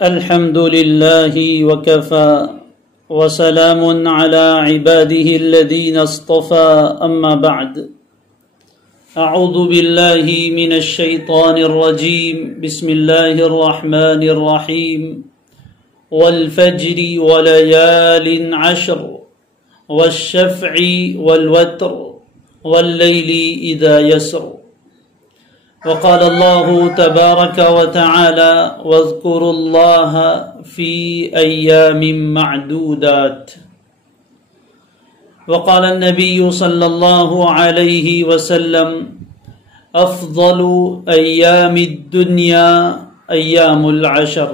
الحمد لله وكفى وسلام على عباده الذين اصطفى أما بعد أعوذ بالله من الشيطان الرجيم بسم الله الرحمن الرحيم والفجر وليال عشر والشفع والوتر والليل إذا يسر وقال الله تبارك وتعالى واذكروا الله في أيام معدودات وقال النبي صلى الله عليه وسلم أفضل أيام الدنيا أيام العشر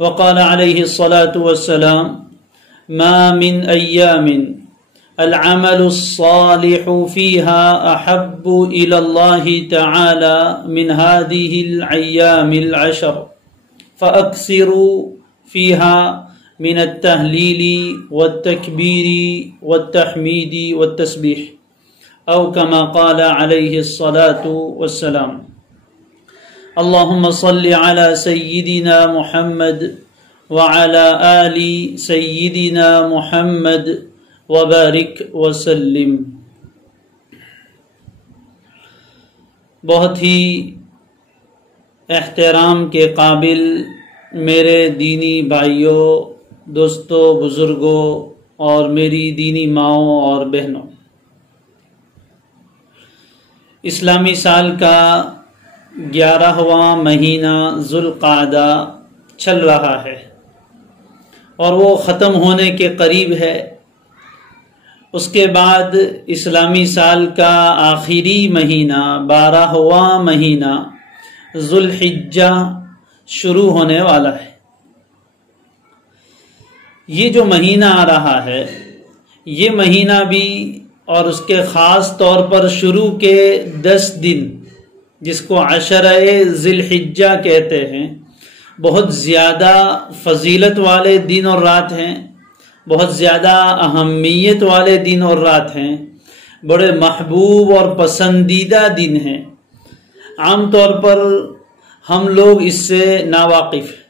وقال عليه الصلاة والسلام ما من أيام العمل الصالح فيها أحب إلى الله تعالى من هذه الأيام العشر فأكثروا فيها من التهليل والتكبير والتحميد والتسبيح أو كما قال عليه الصلاة والسلام اللهم صل على سيدنا محمد وعلى آل سيدنا محمد وبارک وسلم۔ بہت ہی احترام کے قابل میرے دینی بھائیوں، دوستوں، بزرگوں اور میری دینی ماؤں اور بہنوں، اسلامی سال کا 11واں مہینہ ذوالقعدہ چل رہا ہے اور وہ ختم ہونے کے قریب ہے۔ اس کے بعد اسلامی سال کا آخری مہینہ 12واں مہینہ ذوالحجہ شروع ہونے والا ہے۔ یہ جو مہینہ آ رہا ہے، یہ مہینہ بھی اور اس کے خاص طور پر شروع کے 10 دن جس کو عشرہ ذی الحجہ کہتے ہیں، بہت زیادہ فضیلت والے دن اور رات ہیں، بہت زیادہ اہمیت والے دن اور رات ہیں، بڑے محبوب اور پسندیدہ دن ہیں۔ عام طور پر ہم لوگ اس سے ناواقف ہیں۔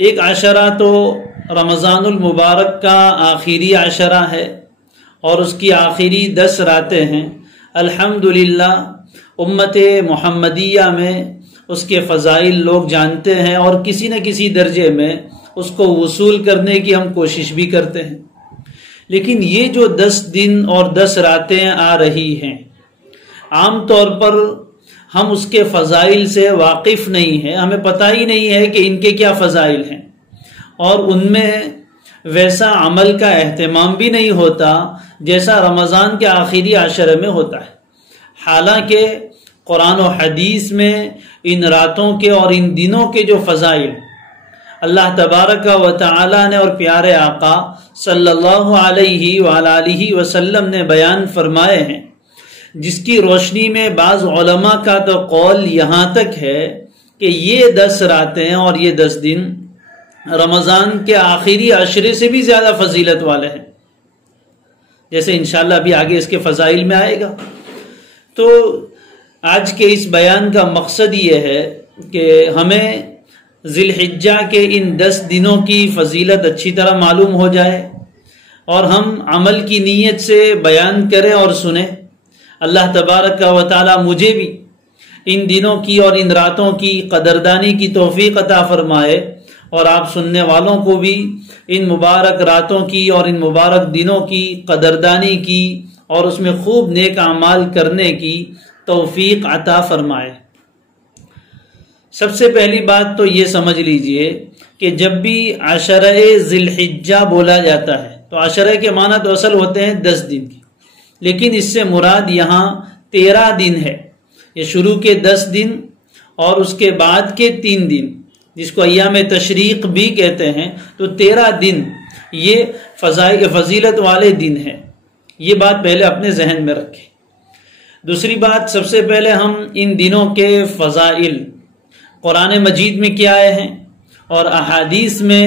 ایک عشرہ تو رمضان المبارک کا آخری عشرہ ہے اور اس کی آخری 10 راتیں ہیں۔ الحمدللہ امت محمدیہ میں اس کے فضائل لوگ جانتے ہیں اور کسی نہ کسی درجے میں اس کو وصول کرنے کی ہم کوشش بھی کرتے ہیں، لیکن یہ جو 10 دن اور 10 راتیں آ رہی ہیں، عام طور پر ہم اس کے فضائل سے واقف نہیں ہیں، ہمیں پتہ ہی نہیں ہے کہ ان کے کیا فضائل ہیں، اور ان میں ویسا عمل کا اہتمام بھی نہیں ہوتا جیسا رمضان کے آخری عشرے میں ہوتا ہے۔ حالانکہ قرآن و حدیث میں ان راتوں کے اور ان دنوں کے جو فضائل اللہ تبارک و تعالی نے اور پیارے آقا صلی اللہ علیہ وآلہ وسلم نے بیان فرمائے ہیں، جس کی روشنی میں بعض علماء کا تو قول یہاں تک ہے کہ یہ 10 راتیں اور یہ 10 دن رمضان کے آخری عشرے سے بھی زیادہ فضیلت والے ہیں، جیسے انشاءاللہ ابھی آگے اس کے فضائل میں آئے گا۔ تو آج کے اس بیان کا مقصد یہ ہے کہ ہمیں ذی الحجہ کے ان 10 دنوں کی فضیلت اچھی طرح معلوم ہو جائے اور ہم عمل کی نیت سے بیان کریں اور سنیں۔ اللہ تبارک و تعالی مجھے بھی ان دنوں کی اور ان راتوں کی قدردانی کی توفیق عطا فرمائے، اور آپ سننے والوں کو بھی ان مبارک راتوں کی اور ان مبارک دنوں کی قدردانی کی اور اس میں خوب نیک اعمال کرنے کی توفیق عطا فرمائے۔ سب سے پہلی بات تو یہ سمجھ لیجئے کہ جب بھی عشرہ ذی الحجہ بولا جاتا ہے تو عشرہ کے معنی تو اصل ہوتے ہیں 10 دن کی، لیکن اس سے مراد یہاں 13 دن ہے۔ یہ شروع کے 10 دن اور اس کے بعد کے 3 دن جس کو ایام تشریق بھی کہتے ہیں، تو 13 دن یہ فضیلت والے دن ہیں۔ یہ بات پہلے اپنے ذہن میں رکھیں۔ دوسری بات، سب سے پہلے ہم ان دنوں کے فضائل قرآن مجید میں کیا آئے ہیں اور احادیث میں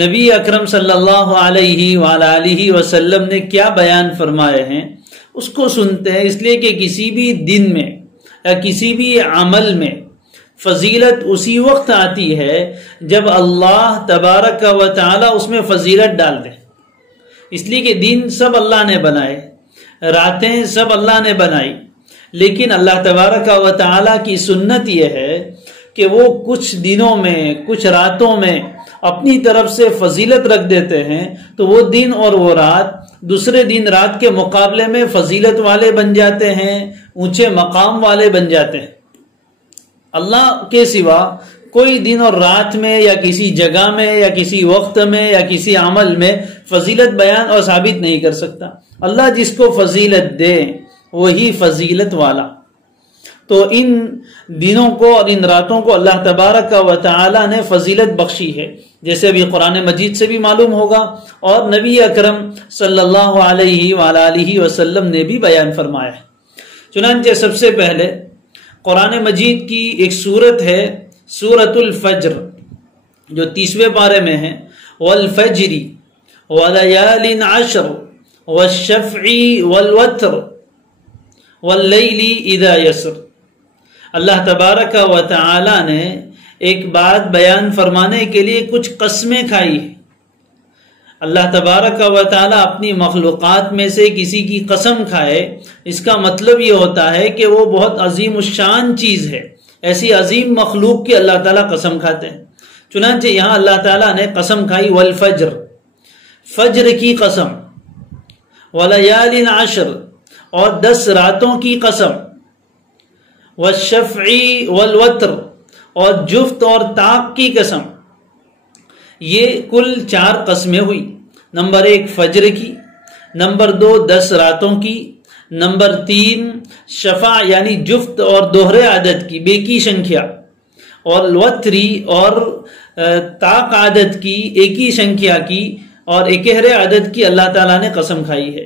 نبی اکرم صلی اللہ علیہ وآلہ وسلم نے کیا بیان فرمائے ہیں اس کو سنتے ہیں، اس لیے کہ کسی بھی دن میں یا کسی بھی عمل میں فضیلت اسی وقت آتی ہے جب اللہ تبارک و تعالی اس میں فضیلت ڈال دے. اس لیے کہ دن سب اللہ نے بنائے، راتیں سب اللہ نے بنائی، لیکن اللہ تبارک و تعالی کی سنت یہ ہے کہ وہ کچھ دنوں میں، کچھ راتوں میں اپنی طرف سے فضیلت رکھ دیتے ہیں، تو وہ دن اور وہ رات دوسرے دن رات کے مقابلے میں فضیلت والے بن جاتے ہیں، اونچے مقام والے بن جاتے ہیں. اللہ کے سوا کوئی دن اور رات میں یا کسی جگہ میں یا کسی وقت میں یا کسی عمل میں فضیلت بیان اور ثابت نہیں کر سکتا. اللہ جس کو فضیلت دے وہی فضیلت والا. تو ان دنوں کو اور ان راتوں کو اللہ تبارک و تعالی نے فضیلت بخشی ہے، جیسے ابھی قرآن مجید سے بھی معلوم ہوگا اور نبی اکرم صلی اللہ علیہ وآلہ وسلم نے بھی بیان فرمایا ہے. چنانچہ سب سے پہلے قرآن مجید کی ایک سورت ہے سورۃ الفجر، جو 30ویں پارے میں ہے، والفجر وليال عشر والشفع والوتر واللیل اذا یسر. اللہ تبارک و تعالی نے ایک بات بیان فرمانے کے لیے کچھ قسمیں کھائی ہیں. اللہ تبارک و تعالی اپنی مخلوقات میں سے کسی کی قسم کھائے، اس کا مطلب یہ ہوتا ہے کہ وہ بہت عظیم الشان چیز ہے، ایسی عظیم مخلوق کی اللہ تعالیٰ قسم کھاتے ہیں. چنانچہ یہاں اللہ تعالیٰ نے قسم کھائی والفجر، فجر کی قسم، ولیال عشر اور 10 راتوں کی قسم، والشفع والوتر اور جفت اور طاق کی قسم. یہ کل 4 قسمیں ہوئی. نمبر 1 فجر کی، نمبر 2 10 راتوں کی، نمبر 3 شفع یعنی جفت اور دوہرے عدد کی بے کی شنکھیا، اور الوتری اور طاق عدد کی ایک ہی شنکھیا کی اور اکہرے عدد کی اللہ تعالیٰ نے قسم کھائی ہے.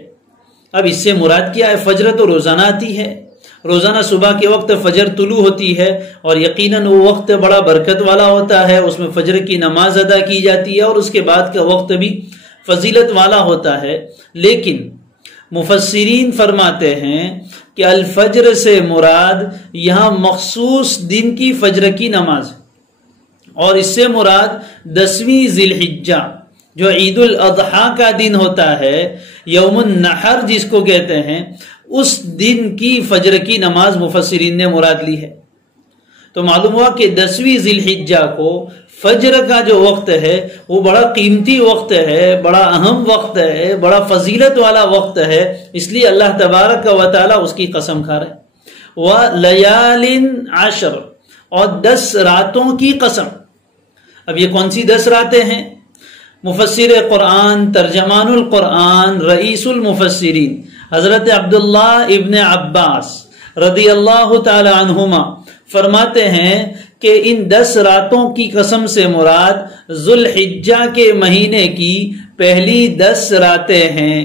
اب اس سے مراد کیا ہے؟ فجر تو روزانہ آتی ہے، روزانہ صبح کے وقت فجر طلوع ہوتی ہے اور یقیناً وہ وقت بڑا برکت والا ہوتا ہے، اس میں فجر کی نماز ادا کی جاتی ہے اور اس کے بعد کا وقت بھی فضیلت والا ہوتا ہے. لیکن مفسرین فرماتے ہیں کہ الفجر سے مراد یہاں مخصوص دن کی فجر کی نماز، اور اس سے مراد 10ویں ذی الحجہ جو عید الاضحیٰ کا دن ہوتا ہے، یوم النحر جس کو کہتے ہیں، اس دن کی فجر کی نماز مفسرین نے مراد لی ہے. تو معلوم ہوا کہ 10ویں ذی الحجہ کو فجر کا جو وقت ہے وہ بڑا قیمتی وقت ہے، بڑا اہم وقت ہے، بڑا فضیلت والا وقت ہے، اس لیے اللہ تبارک و تعالی اس کی قسم کھا رہے. وَلَيَالٍ عَشْرٍ اور 10 راتوں کی قسم. اب یہ کون سی 10 راتیں ہیں؟ مفسر قرآن، ترجمان القرآن، رئیس المفسرین حضرت عبداللہ ابن عباس رضی اللہ تعالی عنہما فرماتے ہیں کہ ان 10 راتوں کی قسم سے مراد ذو الحجہ کے مہینے کی پہلی 10 راتیں ہیں.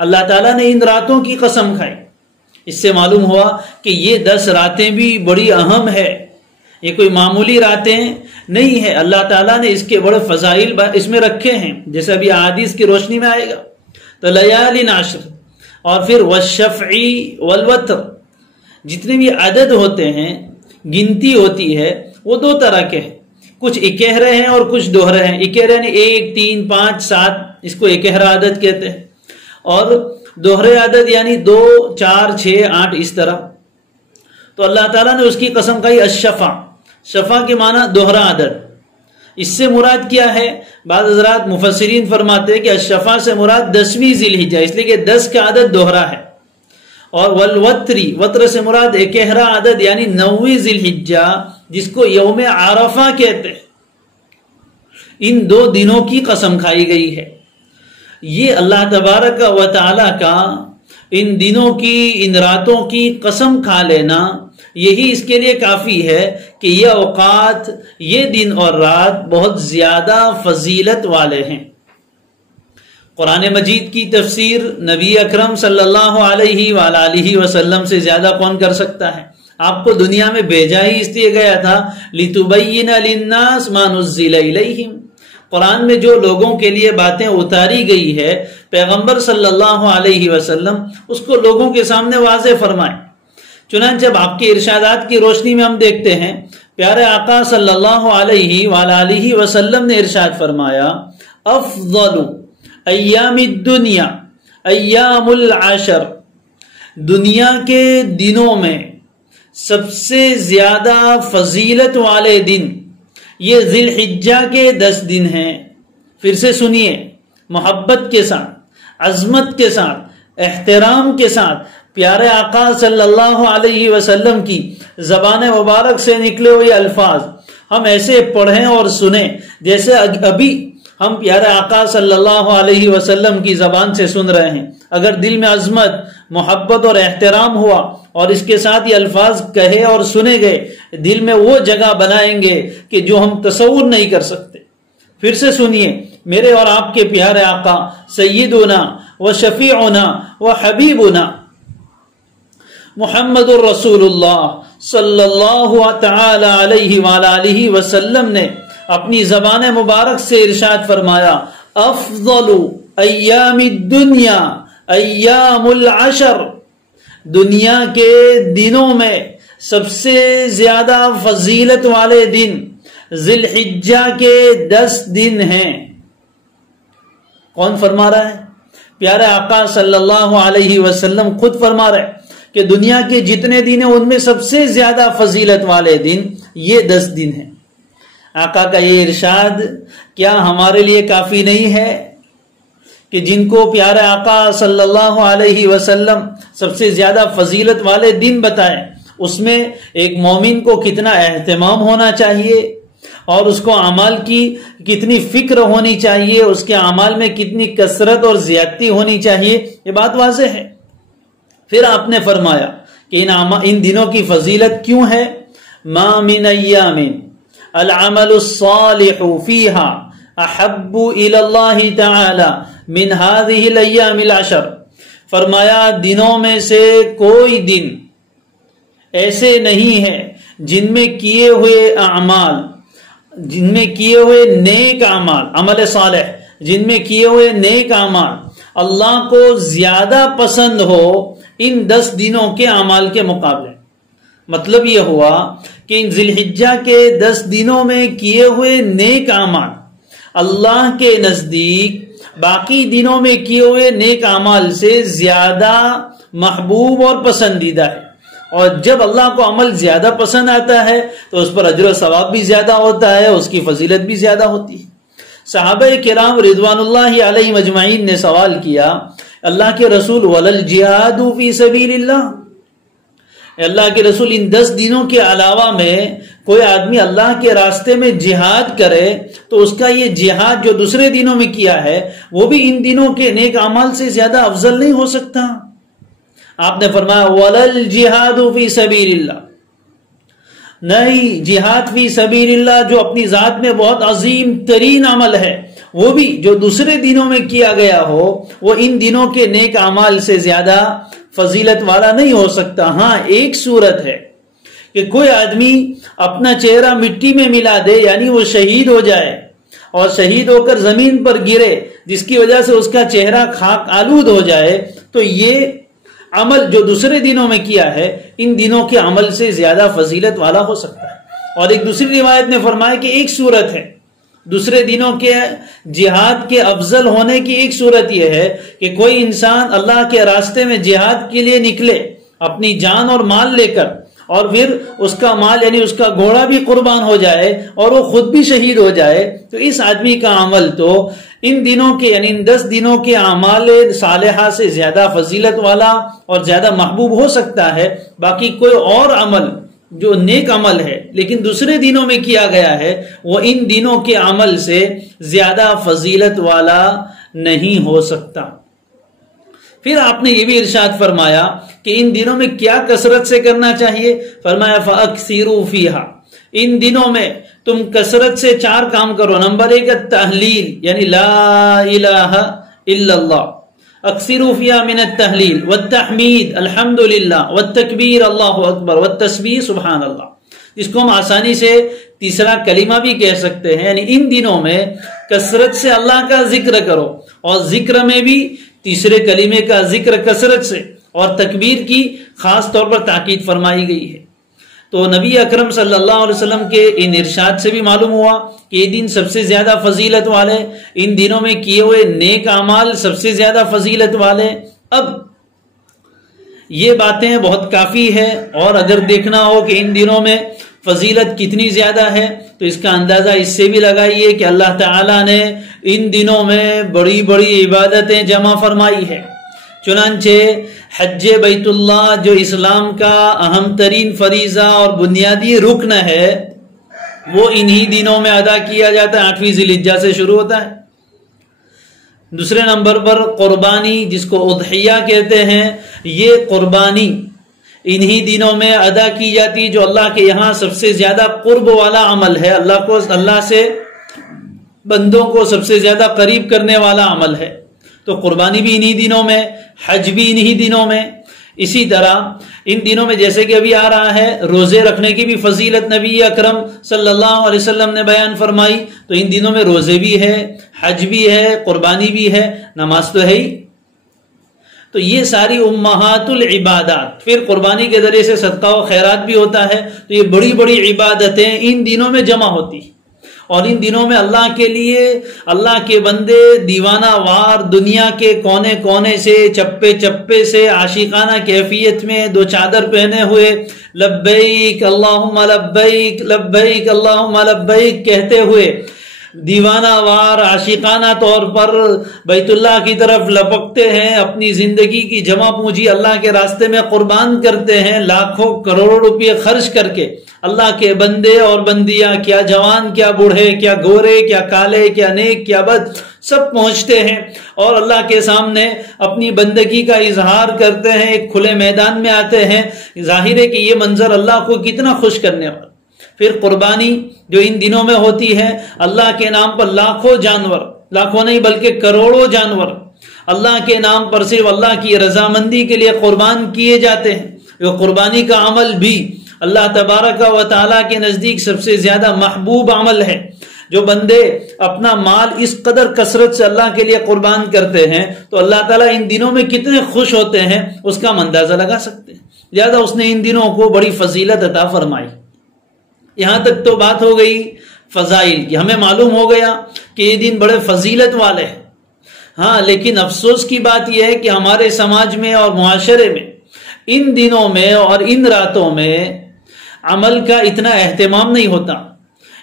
اللہ تعالیٰ نے ان راتوں کی قسم کھائی. اس سے معلوم ہوا کہ یہ 10 راتیں بھی بڑی اہم ہے، یہ کوئی معمولی راتیں نہیں ہے. اللہ تعالیٰ نے اس کے بڑے فضائل اس میں رکھے ہیں، جیسے ابھی احادیث کی روشنی میں آئے گا. تو لیال عشر اور پھر والشفع والوتر، جتنے بھی عدد ہوتے ہیں، گنتی ہوتی ہے، وہ 2 طرح کے ہیں. کچھ اکہرے ہیں اور کچھ دوہرے ہیں. اکہرے یعنی 1 3 5 7، اس کو اکہرا عدد کہتے ہیں، اور دوہرے عدد یعنی 2 4 6 8 اس طرح. تو اللہ تعالیٰ نے اس کی قسم کھائی الشفع. شفع کے معنی دوہرا عدد. اس سے مراد کیا ہے؟ بعض حضرات مفسرین فرماتے ہیں کہ الشفع سے مراد 10ویں ذی الحجہ، اس لیے کہ 10 کا عدد دوہرا ہے. اور والوتری، وتر سے مراد اکہرا عدد یعنی 9ویں ذی الحجہ جس کو یوم عرفہ کہتے ہیں. ان 2 دنوں کی قسم کھائی گئی ہے. یہ اللہ تبارک و تعالی کا ان دنوں کی، ان راتوں کی قسم کھا لینا، یہی اس کے لیے کافی ہے کہ یہ اوقات، یہ دن اور رات بہت زیادہ فضیلت والے ہیں. قرآن مجید کی تفسیر نبی اکرم صلی اللہ علیہ وآلہ وسلم سے زیادہ کون کر سکتا ہے؟ آپ کو دنیا میں بھیجا ہی اس لیے گیا تھا لِتُبَيِّنَ لِلنَّاسِ مَا نُزِّلَ إِلَيْهِمْ. قرآن میں جو لوگوں کے لیے باتیں اتاری گئی ہے، پیغمبر صلی اللہ علیہ وسلم اس کو لوگوں کے سامنے واضح فرمائیں. چنانچہ جب آپ کے ارشادات کی روشنی میں ہم دیکھتے ہیں پیارے آقا صلی اللہ علیہ وآلہ وسلم نے ارشاد فرمایا افضل ایام الدنیا ایام العشر، دنیا کے دنوں میں سب سے زیادہ فضیلت والے دن یہ ذی الحجہ کے 10 دن ہیں۔ پھر سے سنیے، محبت کے ساتھ، عظمت کے ساتھ، احترام کے ساتھ پیارے آقا صلی اللہ علیہ وسلم کی زبان مبارک سے نکلے ہوئے الفاظ ہم ایسے پڑھیں اور سنیں جیسے ابھی ہم پیارے آقا صلی اللہ علیہ وسلم کی زبان سے سن رہے ہیں۔ اگر دل میں عظمت، محبت اور احترام ہوا اور اس کے ساتھ یہ الفاظ کہے اور سنے گئے، دل میں وہ جگہ بنائیں گے کہ جو ہم تصور نہیں کر سکتے۔ پھر سے سنیے، میرے اور آپ کے پیارے آقا سیدنا و شفیعنا و حبیبنا محمد الرسول اللہ صلی اللہ تعالی علیہ وآلہ وسلم نے اپنی زبان مبارک سے ارشاد فرمایا افضل ایام الدنیا ایام العشر، دنیا کے دنوں میں سب سے زیادہ فضیلت والے دن ذی الحجہ کے 10 دن ہیں۔ کون فرما رہا ہے؟ پیارے آقا صلی اللہ علیہ وسلم خود فرما رہے کہ دنیا کے جتنے دن ہیں ان میں سب سے زیادہ فضیلت والے دن یہ 10 دن ہیں۔ آقا کا یہ ارشاد کیا ہمارے لیے کافی نہیں ہے کہ جن کو پیارے آقا صلی اللہ علیہ وسلم سب سے زیادہ فضیلت والے دن بتائیں، اس میں ایک مومن کو کتنا اہتمام ہونا چاہیے اور اس کو اعمال کی کتنی فکر ہونی چاہیے، اس کے اعمال میں کتنی کثرت اور زیادتی ہونی چاہیے، یہ بات واضح ہے۔ پھر آپ نے فرمایا کہ ان دنوں کی فضیلت کیوں ہے؟ ما من ایام العمل الصالح فیہا احب الی اللہ تعالی من هذه الايام العشر، فرمایا دنوں میں سے کوئی دن ایسے نہیں ہے جن میں کیے ہوئے اعمال، جن میں کیے ہوئے نیک اعمال، عمل صالح، جن میں کیے ہوئے نیک اعمال اللہ کو زیادہ پسند ہو ان 10 دنوں کے اعمال کے مقابلے۔ مطلب یہ ہوا کہ ان ذی الحجہ کے 10 دنوں میں کیے ہوئے نیک اعمال اللہ کے نزدیک باقی دنوں میں کیے ہوئے نیک اعمال سے زیادہ محبوب اور پسندیدہ ہے، اور جب اللہ کو عمل زیادہ پسند آتا ہے تو اس پر اجر و ثواب بھی زیادہ ہوتا ہے، اس کی فضیلت بھی زیادہ ہوتی ہے۔ صحابہ کرام رضوان اللہ علیہ مجمعین نے سوال کیا، اللہ کے رسول ولل جہاد فی سبیل اللہ کے رسول ان 10 دنوں کے علاوہ میں کوئی آدمی اللہ کے راستے میں جہاد کرے تو اس کا یہ جہاد جو دوسرے دنوں میں کیا ہے وہ بھی ان دنوں کے نیک اعمال سے زیادہ افضل نہیں ہو سکتا؟ آپ نے فرمایا ولل جہاد فی سبیل اللہ، نہیں، جہاد فی سبیل اللہ جو اپنی ذات میں بہت عظیم ترین عمل ہے وہ بھی جو دوسرے دنوں میں کیا گیا ہو وہ ان دنوں کے نیک اعمال سے زیادہ فضیلت والا نہیں ہو سکتا۔ ہاں، ایک صورت ہے کہ کوئی آدمی اپنا چہرہ مٹی میں ملا دے، یعنی وہ شہید ہو جائے اور شہید ہو کر زمین پر گرے جس کی وجہ سے اس کا چہرہ خاک آلود ہو جائے، تو یہ عمل جو دوسرے دنوں میں کیا ہے ان دنوں کے عمل سے زیادہ فضیلت والا ہو سکتا ہے۔ اور ایک دوسری روایت نے فرمایا کہ ایک صورت ہے دوسرے دنوں کے جہاد کے افضل ہونے کی، ایک صورت یہ ہے کہ کوئی انسان اللہ کے راستے میں جہاد کے لیے نکلے اپنی جان اور مال لے کر، اور پھر اس کا مال یعنی اس کا گھوڑا بھی قربان ہو جائے اور وہ خود بھی شہید ہو جائے، تو اس آدمی کا عمل تو ان دنوں کے یعنی ان 10 دنوں کے اعمال صالحہ سے زیادہ فضیلت والا اور زیادہ محبوب ہو سکتا ہے۔ باقی کوئی اور عمل جو نیک عمل ہے لیکن دوسرے دنوں میں کیا گیا ہے وہ ان دنوں کے عمل سے زیادہ فضیلت والا نہیں ہو سکتا۔ پھر آپ نے یہ بھی ارشاد فرمایا کہ ان دنوں میں کیا کثرت سے کرنا چاہیے؟ فرمایا فَأَكْثِرُوا فِيهَا، ان دنوں میں تم کثرت سے 4 کام کرو۔ نمبر 1 تحلیل، یعنی لا الہ الا اللہ، اکثروا فیہا من التحلیل والتحمید الحمدللہ والتکبیر اللہ اکبر والتسبیح سبحان اللہ، جس کو ہم آسانی سے تیسرا کلمہ بھی کہہ سکتے ہیں۔ یعنی ان دنوں میں کثرت سے اللہ کا ذکر کرو، اور ذکر میں بھی تیسرے کلمے کا ذکر کثرت سے، اور تکبیر کی خاص طور پر تاکید فرمائی گئی ہے۔ تو نبی اکرم صلی اللہ علیہ وسلم کے ان ارشاد سے بھی معلوم ہوا کہ یہ دن سب سے زیادہ فضیلت والے، ان دنوں میں کیے ہوئے نیک اعمال سب سے زیادہ فضیلت والے۔ اب یہ باتیں بہت کافی ہے، اور اگر دیکھنا ہو کہ ان دنوں میں فضیلت کتنی زیادہ ہے تو اس کا اندازہ اس سے بھی لگائیے کہ اللہ تعالیٰ نے ان دنوں میں بڑی بڑی عبادتیں جمع فرمائی ہے۔ چنانچہ حج بیت اللہ جو اسلام کا اہم ترین فریضہ اور بنیادی رکن ہے، وہ انہی دنوں میں ادا کیا جاتا ہے، 8ویں ذی الحجہ سے شروع ہوتا ہے۔ دوسرے نمبر پر قربانی، جس کو اضحیہ کہتے ہیں، یہ قربانی انہی دنوں میں ادا کی جاتی جو اللہ کے یہاں سب سے زیادہ قرب والا عمل ہے، اللہ سے بندوں کو سب سے زیادہ قریب کرنے والا عمل ہے۔ تو قربانی بھی انہی دنوں میں، حج بھی انہی دنوں میں۔ اسی طرح ان دنوں میں جیسے کہ ابھی آ رہا ہے، روزے رکھنے کی بھی فضیلت نبی اکرم صلی اللہ علیہ وسلم نے بیان فرمائی، تو ان دنوں میں روزے بھی ہے، حج بھی ہے، قربانی بھی ہے، نماز تو ہے ہی۔ تو یہ ساری امہات العبادات، پھر قربانی کے ذریعے سے صدقہ و خیرات بھی ہوتا ہے، تو یہ بڑی بڑی عبادتیں ان دنوں میں جمع ہوتی، اور ان دنوں میں اللہ کے لیے اللہ کے بندے دیوانہ وار دنیا کے کونے کونے سے، چپے چپے سے عاشقانہ کیفیت میں دو چادر پہنے ہوئے لبیک اللہم لبیک لبیک اللہم لبیک کہتے ہوئے دیوانہ وار عاشقانہ طور پر بیت اللہ کی طرف لپکتے ہیں، اپنی زندگی کی جمع پونجی اللہ کے راستے میں قربان کرتے ہیں، لاکھوں کروڑوں روپے خرچ کر کے اللہ کے بندے اور بندیاں، کیا جوان کیا بوڑھے، کیا گورے کیا کالے، کیا نیک کیا بد، سب پہنچتے ہیں اور اللہ کے سامنے اپنی بندگی کا اظہار کرتے ہیں، ایک کھلے میدان میں آتے ہیں۔ ظاہر ہے کہ یہ منظر اللہ کو کتنا خوش کرنے والا۔ پھر قربانی جو ان دنوں میں ہوتی ہے، اللہ کے نام پر لاکھوں جانور، لاکھوں نہیں بلکہ کروڑوں جانور اللہ کے نام پر صرف اللہ کی رضامندی کے لیے قربان کیے جاتے ہیں۔ یہ قربانی کا عمل بھی اللہ تبارک و تعالیٰ کے نزدیک سب سے زیادہ محبوب عمل ہے۔ جو بندے اپنا مال اس قدر کثرت سے اللہ کے لیے قربان کرتے ہیں تو اللہ تعالیٰ ان دنوں میں کتنے خوش ہوتے ہیں، اس کا اندازہ لگا سکتے ہیں۔ لہذا اس نے ان دنوں کو بڑی فضیلت عطا فرمائی۔ یہاں تک تو بات ہو گئی فضائل کی، ہمیں معلوم ہو گیا کہ یہ دن بڑے فضیلت والے ہیں۔ ہاں، لیکن افسوس کی بات یہ ہے کہ ہمارے سماج میں اور معاشرے میں ان دنوں میں اور ان راتوں میں عمل کا اتنا اہتمام نہیں ہوتا،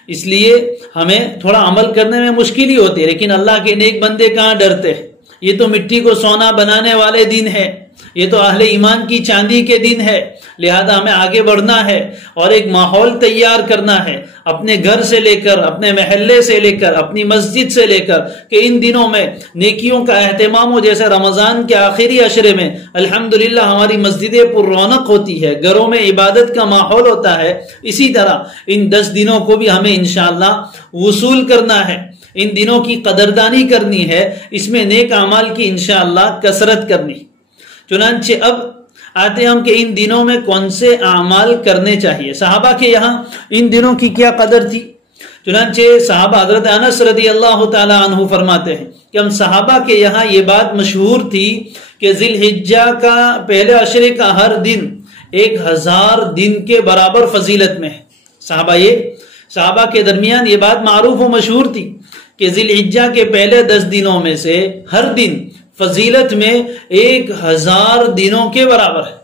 اس لیے ہمیں تھوڑا عمل کرنے میں مشکل ہی ہوتی ہے۔ لیکن اللہ کے نیک بندے کہاں ڈرتے ہیں؟ یہ تو مٹی کو سونا بنانے والے دن ہے، یہ تو اہل ایمان کی چاندی کے دن ہے۔ لہذا ہمیں آگے بڑھنا ہے اور ایک ماحول تیار کرنا ہے، اپنے گھر سے لے کر، اپنے محلے سے لے کر، اپنی مسجد سے لے کر، کہ ان دنوں میں نیکیوں کا اہتمام ہو۔ جیسے رمضان کے آخری عشرے میں الحمدللہ ہماری مسجدیں پر رونق ہوتی ہے، گھروں میں عبادت کا ماحول ہوتا ہے، اسی طرح ان 10 دنوں کو بھی ہمیں انشاءاللہ وصول کرنا ہے، ان دنوں کی قدردانی کرنی ہے، اس میں نیک اعمال کی انشاءاللہ کثرت کرنی۔ چنانچہ اب آتے ہم کہ ان دنوں میں کون سے اعمال کرنے چاہیے۔ صحابہ کے یہاں ان دنوں کی کیا قدر تھی؟ چنانچہ صحابہ حضرت انس رضی اللہ تعالی عنہ فرماتے ہیں کہ ہم صحابہ کے یہاں یہ بات مشہور تھی کہ ذی الحجہ کا پہلے عشرے کا ہر دن 1000 دن کے برابر فضیلت میں ہے۔ صحابہ کے درمیان یہ بات معروف و مشہور تھی کہ ذی الحجہ کے پہلے 10 دنوں میں سے ہر دن فضیلت میں 1000 دنوں کے برابر ہے۔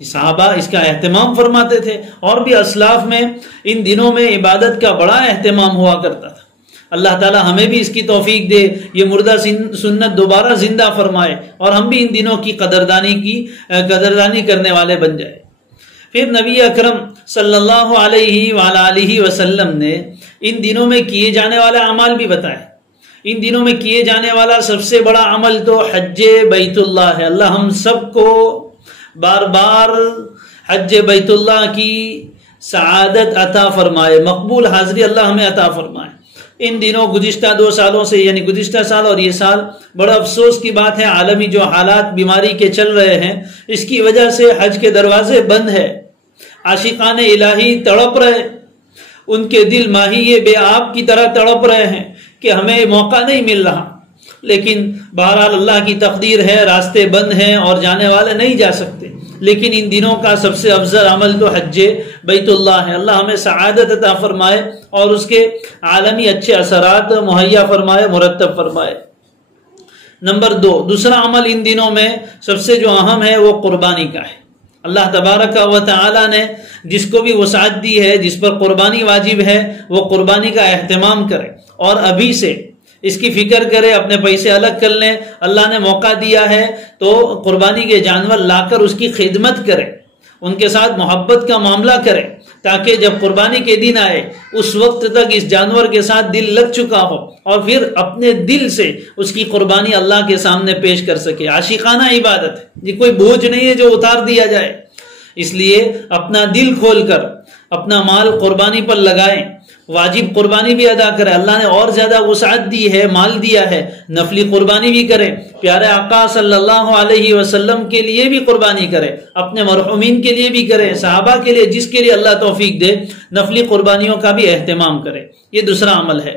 صحابہ اس کا اہتمام فرماتے تھے، اور بھی اسلاف میں ان دنوں میں عبادت کا بڑا اہتمام ہوا کرتا تھا۔ اللہ تعالی ہمیں بھی اس کی توفیق دے، یہ مردہ سنت دوبارہ زندہ فرمائے اور ہم بھی ان دنوں کی قدردانی کرنے والے بن جائے۔ پھر نبی اکرم صلی اللہ علیہ وآلہ وسلم نے ان دنوں میں کیے جانے والے اعمال بھی بتائے۔ ان دنوں میں کیے جانے والا سب سے بڑا عمل تو حج بیت اللہ ہے۔ اللہ ہم سب کو بار بار حج بیت اللہ کی سعادت عطا فرمائے، مقبول حاضری اللہ ہمیں عطا فرمائے۔ ان دنوں گزشتہ 2 سالوں سے، یعنی گزشتہ سال اور یہ سال، بڑا افسوس کی بات ہے، عالمی جو حالات بیماری کے چل رہے ہیں اس کی وجہ سے حج کے دروازے بند ہے۔ عاشقان الہی تڑپ رہے، ان کے دل ماہی بے آب کی طرح تڑپ رہے ہیں کہ ہمیں موقع نہیں مل رہا۔ لیکن بہرحال اللہ کی تقدیر ہے، راستے بند ہیں اور جانے والے نہیں جا سکتے، لیکن ان دنوں کا سب سے افضل عمل تو حج بیت اللہ ہے۔ اللہ ہمیں سعادت عطا فرمائے اور اس کے عالمی اچھے اثرات مہیا فرمائے، مرتب فرمائے۔ نمبر 2، دوسرا عمل ان دنوں میں سب سے جو اہم ہے وہ قربانی کا ہے۔ اللہ تبارک و تعالی نے جس کو بھی وسعت دی ہے، جس پر قربانی واجب ہے، وہ قربانی کا اہتمام کرے اور ابھی سے اس کی فکر کرے، اپنے پیسے الگ کر لیں۔ اللہ نے موقع دیا ہے تو قربانی کے جانور لا کر اس کی خدمت کرے، ان کے ساتھ محبت کا معاملہ کرے، تاکہ جب قربانی کے دن آئے اس وقت تک اس جانور کے ساتھ دل لگ چکا ہو اور پھر اپنے دل سے اس کی قربانی اللہ کے سامنے پیش کر سکے۔ عاشقانہ عبادت ہے، یہ کوئی بوجھ نہیں ہے جو اتار دیا جائے، اس لیے اپنا دل کھول کر اپنا مال قربانی پر لگائیں، واجب قربانی بھی ادا کرے۔ اللہ نے اور زیادہ وسعت دی ہے، مال دیا ہے، نفلی قربانی بھی کرے، پیارے آقا صلی اللہ علیہ وسلم کے لیے بھی قربانی کرے، اپنے مرحومین کے لیے بھی کرے، صحابہ کے لیے، جس کے لیے اللہ توفیق دے، نفلی قربانیوں کا بھی اہتمام کرے۔ یہ دوسرا عمل ہے۔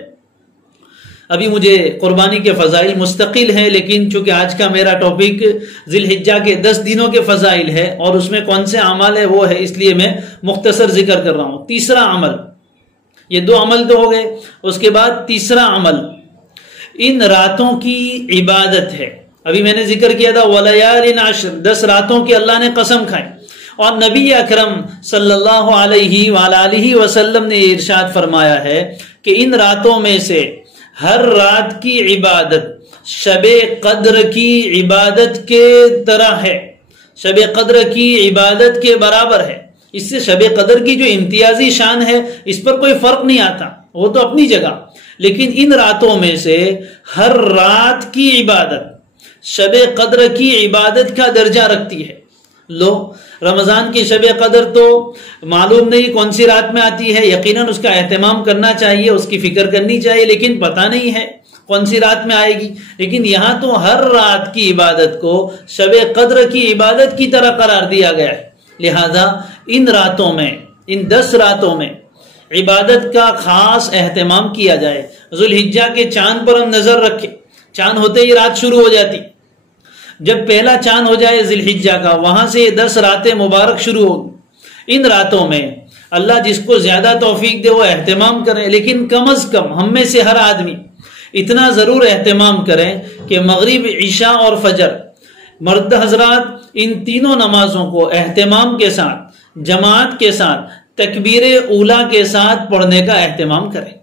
ابھی مجھے قربانی کے فضائل مستقل ہیں، لیکن چونکہ آج کا میرا ٹاپک ذی الحجہ کے 10 دنوں کے فضائل ہے اور اس میں کون سے اعمال ہے وہ ہے، اس لیے میں مختصر ذکر کر رہا ہوں۔ تیسرا عمل، یہ 2 عمل تو ہو گئے، اس کے بعد تیسرا عمل ان راتوں کی عبادت ہے۔ ابھی میں نے ذکر کیا تھا وَلَيَالٍ عَشْرٍ، 10 راتوں کی اللہ نے قسم کھائی، اور نبی اکرم صلی اللہ علیہ وآلہ وسلم نے ارشاد فرمایا ہے کہ ان راتوں میں سے ہر رات کی عبادت شب قدر کی عبادت کے طرح ہے، شب قدر کی عبادت کے برابر ہے۔ اس سے شب قدر کی جو امتیازی شان ہے اس پر کوئی فرق نہیں آتا، وہ تو اپنی جگہ، لیکن ان راتوں میں سے ہر رات کی عبادت شب قدر کی عبادت کا درجہ رکھتی ہے۔ لو، رمضان کی شب قدر تو معلوم نہیں کون سی رات میں آتی ہے، یقیناً اس کا اہتمام کرنا چاہیے، اس کی فکر کرنی چاہیے، لیکن پتہ نہیں ہے کون سی رات میں آئے گی۔ لیکن یہاں تو ہر رات کی عبادت کو شب قدر کی عبادت کی طرح قرار دیا گیا ہے، لہذا ان راتوں میں، ان 10 راتوں میں عبادت کا خاص اہتمام کیا جائے۔ ذو الحجہ کے چاند پر ہم نظر رکھیں، چاند ہوتے ہی رات شروع ہو جاتی، جب پہلا چاند ہو جائے ذی الحجہ کا، وہاں سے 10 راتیں مبارک شروع ہوگی۔ ان راتوں میں اللہ جس کو زیادہ توفیق دے وہ اہتمام کرے، لیکن کم از کم ہم میں سے ہر آدمی اتنا ضرور اہتمام کریں کہ مغرب، عشاء اور فجر، مرد حضرات ان تینوں نمازوں کو اہتمام کے ساتھ، جماعت کے ساتھ، تکبیر اولا کے ساتھ پڑھنے کا اہتمام کریں،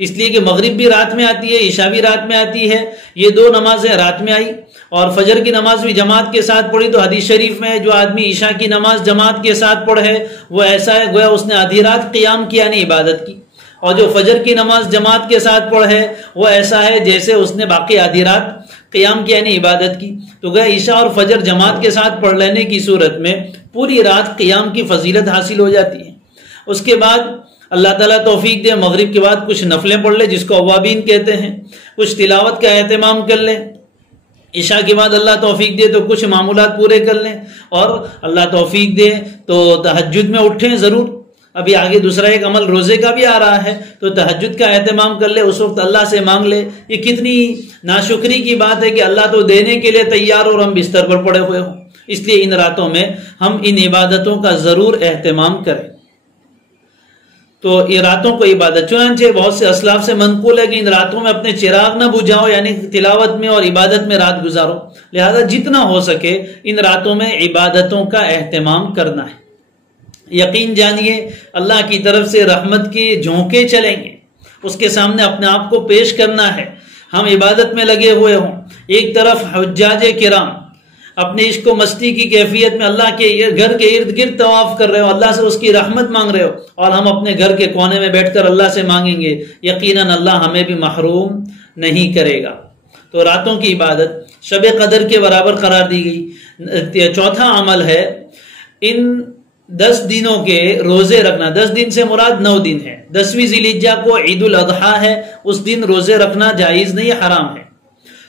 اس لیے کہ مغرب بھی رات میں آتی ہے، عشاء بھی رات میں آتی ہے، یہ 2 نمازیں رات میں آئی، اور فجر کی نماز بھی جماعت کے ساتھ پڑھی۔ تو حدیث شریف میں جو آدمی عشاء کی نماز جماعت کے ساتھ پڑھے وہ ایسا ہے گویا اس نے آدھی رات قیام کیا نہیں عبادت کی، اور جو فجر کی نماز جماعت کے ساتھ پڑھے وہ ایسا ہے جیسے اس نے باقی آدھی رات قیام کیا نہیں عبادت کی۔ تو گویا عشاء اور فجر جماعت کے ساتھ پڑھ لینے کی صورت میں پوری رات قیام کی فضیلت حاصل ہو جاتی ہے۔ اس کے بعد اللہ تعالیٰ توفیق دے، مغرب کے بعد کچھ نفلیں پڑھ لے جس کو اوابین کہتے ہیں، کچھ تلاوت کا اہتمام کر لیں، عشاء کے بعد اللہ توفیق دے تو کچھ معمولات پورے کر لیں، اور اللہ توفیق دے تو تہجد میں اٹھیں ضرور۔ ابھی آگے دوسرا ایک عمل روزے کا بھی آ رہا ہے، تو تہجد کا اہتمام کر لے، اس وقت اللہ سے مانگ لے۔ یہ کتنی ناشکری کی بات ہے کہ اللہ تو دینے کے لیے تیار اور ہم بستر پر پڑے ہوئے ہوں، اس لیے ان راتوں میں ہم ان عبادتوں کا ضرور اہتمام کریں۔ تو یہ راتوں کو عبادت، چنانچہ بہت سے اسلاف سے منقول ہے کہ ان راتوں میں اپنے چراغ نہ بجھاؤ، یعنی تلاوت میں اور عبادت میں رات گزارو، لہذا جتنا ہو سکے ان راتوں میں عبادتوں کا اہتمام کرنا ہے۔ یقین جانیے اللہ کی طرف سے رحمت کے جھونکے چلیں گے، اس کے سامنے اپنے آپ کو پیش کرنا ہے۔ ہم عبادت میں لگے ہوئے ہوں، ایک طرف حجاج کرام اپنے عشق و مستی کی کیفیت میں اللہ کے گھر کے ارد گرد طواف کر رہے ہو، اللہ سے اس کی رحمت مانگ رہے ہو، اور ہم اپنے گھر کے کونے میں بیٹھ کر اللہ سے مانگیں گے، یقیناً اللہ ہمیں بھی محروم نہیں کرے گا۔ تو راتوں کی عبادت شب قدر کے برابر قرار دی گئی۔ چوتھا عمل ہے ان 10 دنوں کے روزے رکھنا۔ 10 دن سے مراد 9 دن ہے۔ 10ویں ذی الحجہ کو عید الاضحیٰ ہے، اس دن روزے رکھنا جائز نہیں، حرام ہے۔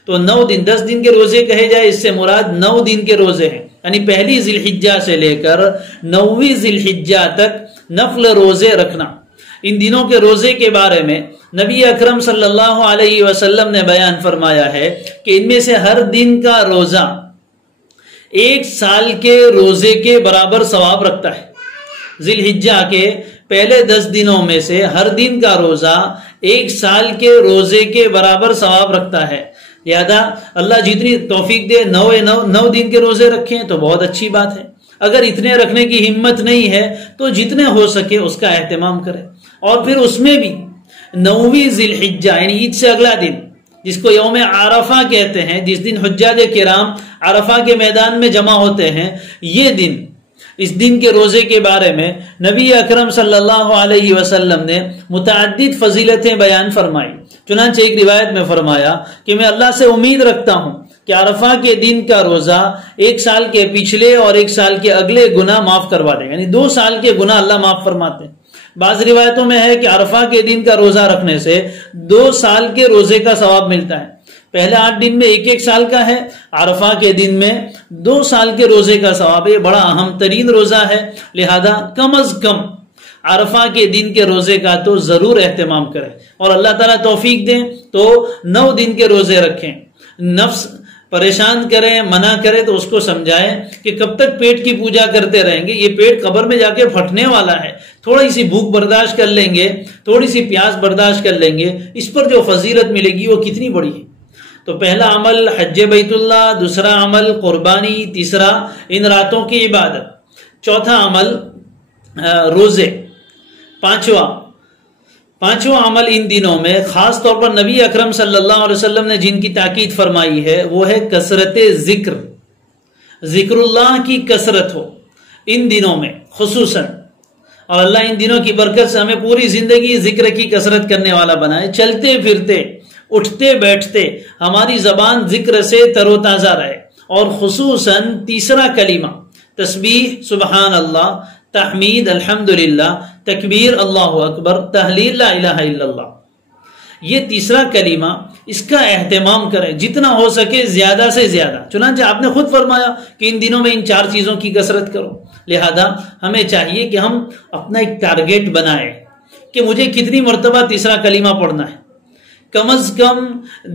تو 9 دن، 10 دن کے روزے کہے جائے، اس سے مراد 9 دن کے روزے ہیں، یعنی پہلی ذی الحجہ سے لے کر 9ویں ذی الحجہ تک نفل روزے رکھنا۔ ان دنوں کے روزے کے بارے میں نبی اکرم صلی اللہ علیہ وسلم نے بیان فرمایا ہے کہ ان میں سے ہر دن کا روزہ 1 سال کے روزے کے برابر ثواب رکھتا ہے۔ ذی الحجہ کے پہلے 10 دنوں میں سے ہر دن کا روزہ 1 سال کے روزے کے برابر ثواب رکھتا ہے۔ لہذا اللہ جتنی توفیق دے 9 دن کے روزے رکھیں تو بہت اچھی بات ہے۔ اگر اتنے رکھنے کی ہمت نہیں ہے تو جتنے ہو سکے اس کا اہتمام کریں، اور پھر اس میں بھی 9ویں ذی الحجہ یعنی عید سے اگلا دن، جس کو یوم عرفہ کہتے ہیں، جس دن حجاج کرام عرفہ کے میدان میں جمع ہوتے ہیں، یہ دن، اس دن کے روزے کے بارے میں نبی اکرم صلی اللہ علیہ وسلم نے متعدد فضیلتیں بیان فرمائی۔ چنانچہ ایک روایت میں فرمایا کہ میں اللہ سے امید رکھتا ہوں کہ عرفہ کے دن کا روزہ 1 سال کے پچھلے اور 1 سال کے اگلے گناہ معاف کروا دے گا، یعنی 2 سال کے گناہ اللہ معاف فرماتے ہیں۔ بعض روایتوں میں ہے کہ عرفہ کے دن کا روزہ رکھنے سے 2 سال کے روزے کا ثواب ملتا ہے۔ پہلے 8 دن میں 1 سال کا ہے، عرفہ کے دن میں 2 سال کے روزے کا ثواب ہے۔ یہ بڑا اہم ترین روزہ ہے، لہذا کم از کم عرفہ کے دن کے روزے کا تو ضرور اہتمام کریں، اور اللہ تعالیٰ توفیق دیں تو 9 دن کے روزے رکھیں۔ نفس پریشان کریں، منع کریں تو اس کو سمجھائیں کہ کب تک پیٹ کی پوجا کرتے رہیں گے، یہ پیٹ قبر میں جا کے پھٹنے والا ہے، تھوڑی سی بھوک برداشت کر لیں گے، تھوڑی سی پیاس برداشت کر لیں گے، اس پر جو فضیلت ملے گی وہ کتنی بڑی ہے۔ تو پہلا عمل حج بیت اللہ، دوسرا عمل قربانی، تیسرا ان راتوں کی عبادت، چوتھا عمل روزے، پانچواں عمل ان دنوں میں خاص طور پر نبی اکرم صلی اللہ علیہ وسلم نے جن کی تاکید فرمائی ہے وہ ہے کثرت ذکر اللہ کی کثرت ہو ان دنوں میں خصوصاً، اور اللہ ان دنوں کی برکت سے ہمیں پوری زندگی ذکر کی کثرت کرنے والا بنائے۔ چلتے پھرتے، اٹھتے بیٹھتے ہماری زبان ذکر سے تر و تازہ رہے، اور خصوصاً تیسرا کلمہ تسبیح سبحان اللہ، تحمید الحمدللہ، تکبیر اللہ اکبر، تحلیل لا الہ الا اللہ، یہ تیسرا کلمہ، اس کا اہتمام کریں جتنا ہو سکے زیادہ سے زیادہ۔ چنانچہ آپ نے خود فرمایا کہ ان دنوں میں ان 4 چیزوں کی کثرت کرو، لہذا ہمیں چاہیے کہ ہم اپنا ایک ٹارگیٹ بنائیں کہ مجھے کتنی مرتبہ تیسرا کلمہ پڑھنا ہے۔ کم از کم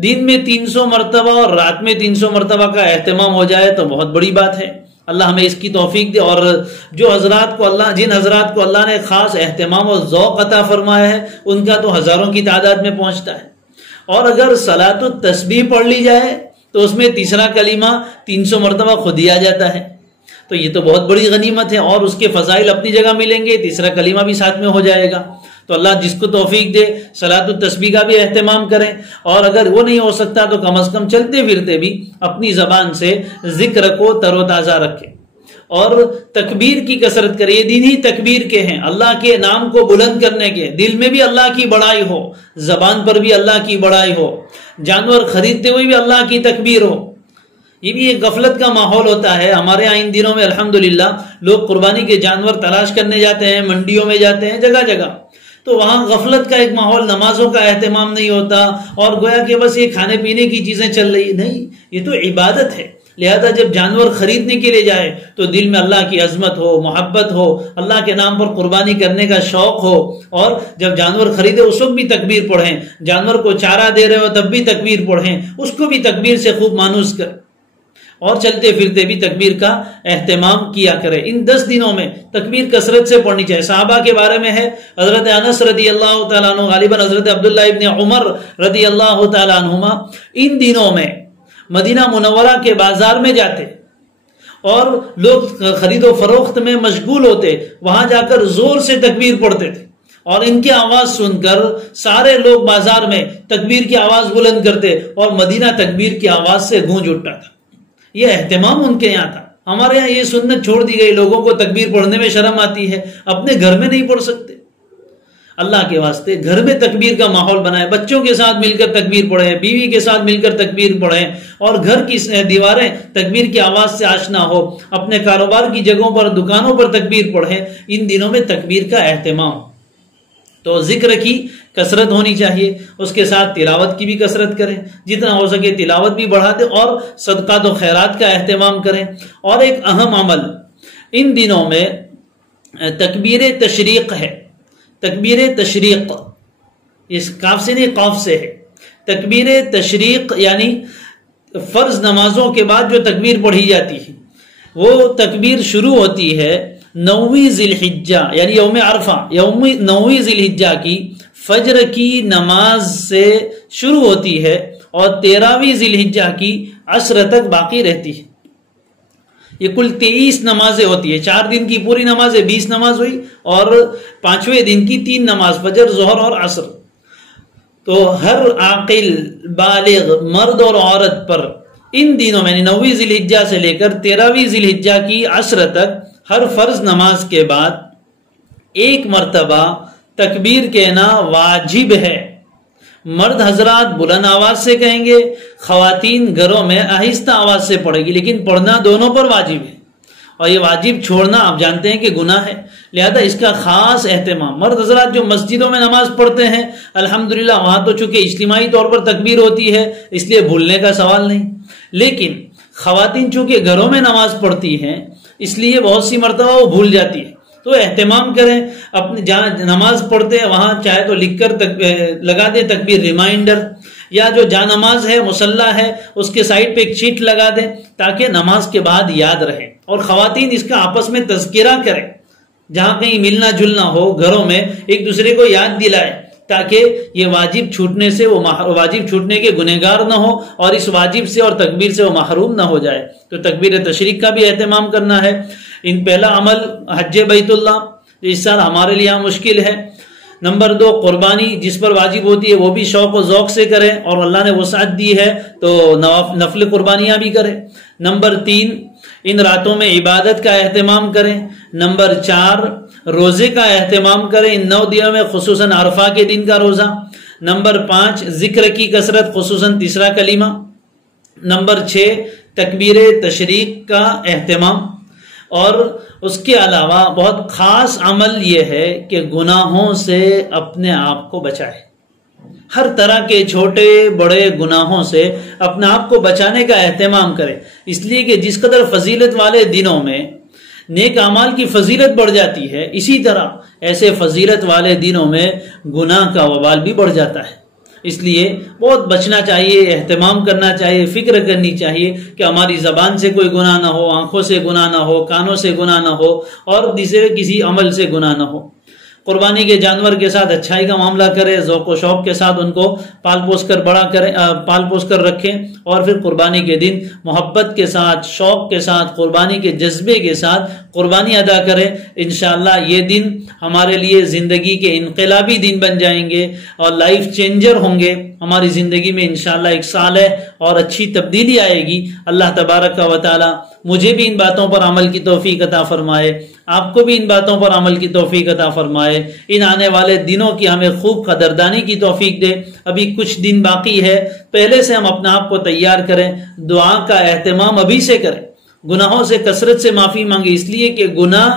دن میں 300 مرتبہ اور رات میں 300 مرتبہ کا اہتمام ہو جائے تو بہت بڑی بات ہے۔ اللہ ہمیں اس کی توفیق دے، اور جن حضرات کو اللہ نے خاص اہتمام اور ذوق عطا فرمایا ہے ان کا تو ہزاروں کی تعداد میں پہنچتا ہے۔ اور اگر صلاۃ التسبیح پڑھ لی جائے تو اس میں تیسرا کلمہ 300 مرتبہ خود ہی آ جاتا ہے، تو یہ تو بہت بڑی غنیمت ہے، اور اس کے فضائل اپنی جگہ ملیں گے، تیسرا کلمہ بھی ساتھ میں ہو جائے گا۔ تو اللہ جس کو توفیق دے صلاۃ التسبیح کا بھی اہتمام کریں، اور اگر وہ نہیں ہو سکتا تو کم از کم چلتے پھرتے بھی اپنی زبان سے ذکر کو تر و تازہ رکھیں، اور تکبیر کی کثرت کریں۔ یہ دن ہی تکبیر کے ہیں، اللہ کے نام کو بلند کرنے کے، دل میں بھی اللہ کی بڑائی ہو، زبان پر بھی اللہ کی بڑائی ہو، جانور خریدتے ہوئے بھی اللہ کی تکبیر ہو۔ یہ بھی ایک غفلت کا ماحول ہوتا ہے ہمارے ہاں ان دنوں میں، الحمدللہ لوگ قربانی کے جانور تلاش کرنے جاتے ہیں، منڈیوں میں جاتے ہیں، جگہ جگہ، تو وہاں غفلت کا ایک ماحول، نمازوں کا اہتمام نہیں ہوتا، اور گویا کہ بس یہ کھانے پینے کی چیزیں چل رہی، نہیں، یہ تو عبادت ہے۔ لہذا جب جانور خریدنے کے لیے جائے تو دل میں اللہ کی عظمت ہو، محبت ہو، اللہ کے نام پر قربانی کرنے کا شوق ہو، اور جب جانور خریدے اس وقت بھی تکبیر پڑھیں، جانور کو چارہ دے رہے ہو تب بھی تکبیر پڑھیں، اس کو بھی تکبیر سے خوب مانوس کریں، اور چلتے پھرتے بھی تکبیر کا اہتمام کیا کرے۔ ان 10 دنوں میں تکبیر کثرت سے پڑھنی چاہیے۔ صحابہ کے بارے میں ہے حضرت انس رضی اللہ تعالیٰ عنہ، غالباً حضرت عبداللہ ابن عمر رضی اللہ تعالیٰ عنہما ان دنوں میں مدینہ منورہ کے بازار میں جاتے، اور لوگ خرید و فروخت میں مشغول ہوتے، وہاں جا کر زور سے تکبیر پڑھتے تھے، اور ان کی آواز سن کر سارے لوگ بازار میں تکبیر کی آواز بلند کرتے، اور مدینہ تکبیر کی آواز سے گونج اٹھتا تھا۔ یہ اہتمام ان کے یہاں تھا۔ ہمارے یہاں یہ سنت چھوڑ دی گئی، لوگوں کو تکبیر پڑھنے میں شرم آتی ہے، اپنے گھر میں نہیں پڑھ سکتے۔ اللہ کے واسطے گھر میں تکبیر کا ماحول بنائے، بچوں کے ساتھ مل کر تکبیر پڑھیں، بیوی کے ساتھ مل کر تکبیر پڑھیں، اور گھر کی دیواریں تکبیر کی آواز سے آشنا ہو، اپنے کاروبار کی جگہوں پر، دکانوں پر تکبیر پڑھیں۔ ان دنوں میں تکبیر کا اہتمام، تو ذکر کی کثرت ہونی چاہیے، اس کے ساتھ تلاوت کی بھی کثرت کریں، جتنا ہو سکے تلاوت بھی بڑھا دیں، اور صدقات و خیرات کا اہتمام کریں۔ اور ایک اہم عمل ان دنوں میں تکبیر تشریق ہے۔ تکبیر تشریق، اس کاف سے نہیں قاف سے ہے، تکبیر تشریق یعنی فرض نمازوں کے بعد جو تکبیر پڑھی جاتی ہے وہ تکبیر شروع ہوتی ہے 9ویں ذی الحجہ یعنی یوم عرفہ، 9ویں ذی الحجہ کی فجر کی نماز سے شروع ہوتی ہے اور 13ویں ذی الحجہ کی عصر تک باقی رہتی ہے۔ یہ کل 23 نمازیں ہوتی ہے، 4 دن کی پوری نمازیں 20 نماز ہوئی اور 5ویں دن کی 3 نماز فجر، ظہر اور عصر۔ تو ہر عاقل بالغ مرد اور عورت پر ان دنوں میں 9ویں ذی الحجہ سے لے کر 13ویں ذی الحجہ کی عصر تک ہر فرض نماز کے بعد ایک مرتبہ تکبیر کہنا واجب ہے۔ مرد حضرات بلند آواز سے کہیں گے، خواتین گھروں میں آہستہ آواز سے پڑھے گی، لیکن پڑھنا دونوں پر واجب ہے، اور یہ واجب چھوڑنا آپ جانتے ہیں کہ گناہ ہے، لہذا اس کا خاص اہتمام۔ مرد حضرات جو مسجدوں میں نماز پڑھتے ہیں الحمدللہ وہاں تو چونکہ اجتماعی طور پر تکبیر ہوتی ہے اس لیے بھولنے کا سوال نہیں، لیکن خواتین چونکہ گھروں میں نماز پڑھتی ہیں اس لیے بہت سی مرتبہ وہ بھول جاتی ہے، تو اہتمام کریں، اپنے جہاں نماز پڑھتے ہیں وہاں چاہے تو لکھ کر لگا دیں تکبیر ریمائنڈر، یا جو جا نماز ہے مصلی ہے اس کے سائڈ پہ ایک چیٹ لگا دیں تاکہ نماز کے بعد یاد رہے، اور خواتین اس کا آپس میں تذکرہ کریں، جہاں کہیں ملنا جلنا ہو گھروں میں ایک دوسرے کو یاد دلائے تاکہ یہ واجب چھوٹنے سے وہ واجب چھوٹنے کے گنہگار نہ ہو اور اس واجب سے اور تکبیر سے وہ محروم نہ ہو جائے۔ تو تکبیر تشریق کا بھی اہتمام کرنا ہے۔ ان پہلا عمل حج بیت اللہ، اس سال ہمارے لیے مشکل ہے۔ نمبر 2 قربانی جس پر واجب ہوتی ہے وہ بھی شوق و ذوق سے کریں، اور اللہ نے وسعت دی ہے تو نفل قربانیاں بھی کریں۔ نمبر 3 ان راتوں میں عبادت کا اہتمام کریں۔ نمبر 4 روزے کا اہتمام کریں ان 9 دنوں میں، خصوصاً عرفہ کے دن کا روزہ۔ نمبر 5 ذکر کی کثرت، خصوصاً تیسرا کلمہ۔ نمبر 6 تکبیر تشریق کا اہتمام، اور اس کے علاوہ بہت خاص عمل یہ ہے کہ گناہوں سے اپنے آپ کو بچائے، ہر طرح کے چھوٹے بڑے گناہوں سے اپنے آپ کو بچانے کا اہتمام کرے، اس لیے کہ جس قدر فضیلت والے دنوں میں نیک اعمال کی فضیلت بڑھ جاتی ہے، اسی طرح ایسے فضیلت والے دنوں میں گناہ کا وبال بھی بڑھ جاتا ہے۔ اس لیے بہت بچنا چاہیے، اہتمام کرنا چاہیے، فکر کرنی چاہیے کہ ہماری زبان سے کوئی گناہ نہ ہو، آنکھوں سے گناہ نہ ہو، کانوں سے گناہ نہ ہو، اور کسی عمل سے گناہ نہ ہو۔ قربانی کے جانور کے ساتھ اچھائی کا معاملہ کرے، ذوق و شوق کے ساتھ ان کو پال پوس کر رکھیں، اور پھر قربانی کے دن محبت کے ساتھ، شوق کے ساتھ، قربانی کے جذبے کے ساتھ قربانی ادا کریں۔ انشاءاللہ یہ دن ہمارے لیے زندگی کے انقلابی دن بن جائیں گے اور لائف چینجر ہوں گے، ہماری زندگی میں انشاءاللہ ایک صالح اور اچھی تبدیلی آئے گی۔ اللہ تبارک و تعالی مجھے بھی ان باتوں پر عمل کی توفیق عطا فرمائے، آپ کو بھی ان باتوں پر عمل کی توفیق عطا فرمائے، ان آنے والے دنوں کی ہمیں خوب قدردانی کی توفیق دے۔ ابھی کچھ دن باقی ہے، پہلے سے ہم اپنا آپ کو تیار کریں، دعا کا اہتمام ابھی سے کریں، گناہوں سے کثرت سے معافی مانگے، اس لیے کہ گناہ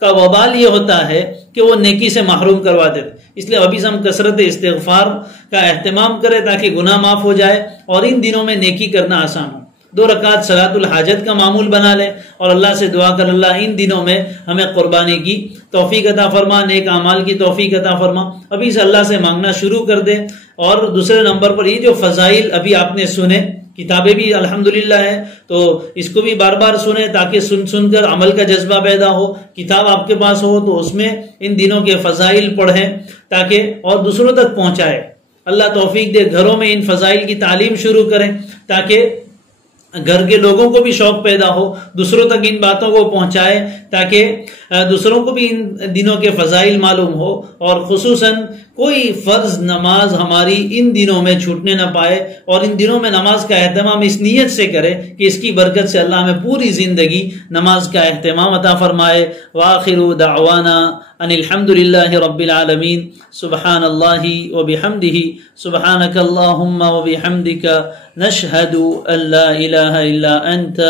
کا وبال یہ ہوتا ہے کہ وہ نیکی سے محروم کروا دیتے، اس لیے ابھی سے ہم کثرت استغفار کا اہتمام کریں تاکہ گناہ معاف ہو جائے اور ان دنوں میں نیکی کرنا آسان ہو۔ 2 رکعت صلاۃ الحاجت کا معمول بنا لیں اور اللہ سے دعا کر اللہ ان دنوں میں ہمیں قربانی کی توفیق عطا فرما، نیک اعمال کی توفیق عطا فرما۔ ابھی سے اللہ سے مانگنا شروع کر دیں۔ اور دوسرے نمبر پر یہ جو فضائل ابھی آپ نے سنے، کتابیں بھی الحمدللہ ہے تو اس کو بھی بار بار سنیں تاکہ سن کر عمل کا جذبہ پیدا ہو۔ کتاب آپ کے پاس ہو تو اس میں ان دنوں کے فضائل پڑھیں تاکہ اور دوسروں تک پہنچائے۔ اللہ توفیق دے، گھروں میں ان فضائل کی تعلیم شروع کریں تاکہ گھر کے لوگوں کو بھی شوق پیدا ہو، دوسروں تک ان باتوں کو پہنچائے تاکہ دوسروں کو بھی ان دنوں کے فضائل معلوم ہو، اور خصوصاً کوئی فرض نماز ہماری ان دنوں میں چھوٹنے نہ پائے، اور ان دنوں میں نماز کا اہتمام اس نیت سے کرے کہ اس کی برکت سے اللہ ہمیں پوری زندگی نماز کا اہتمام عطا فرمائے۔ وآخر دعوانا ان الحمدللہ رب العالمین، سبحان اللہ وبحمدہ، سبحانک اللہم وبحمدک، نشہد ان لا الہ الا انت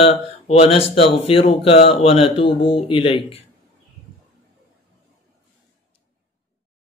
ونستغفرک ونتوب الیک۔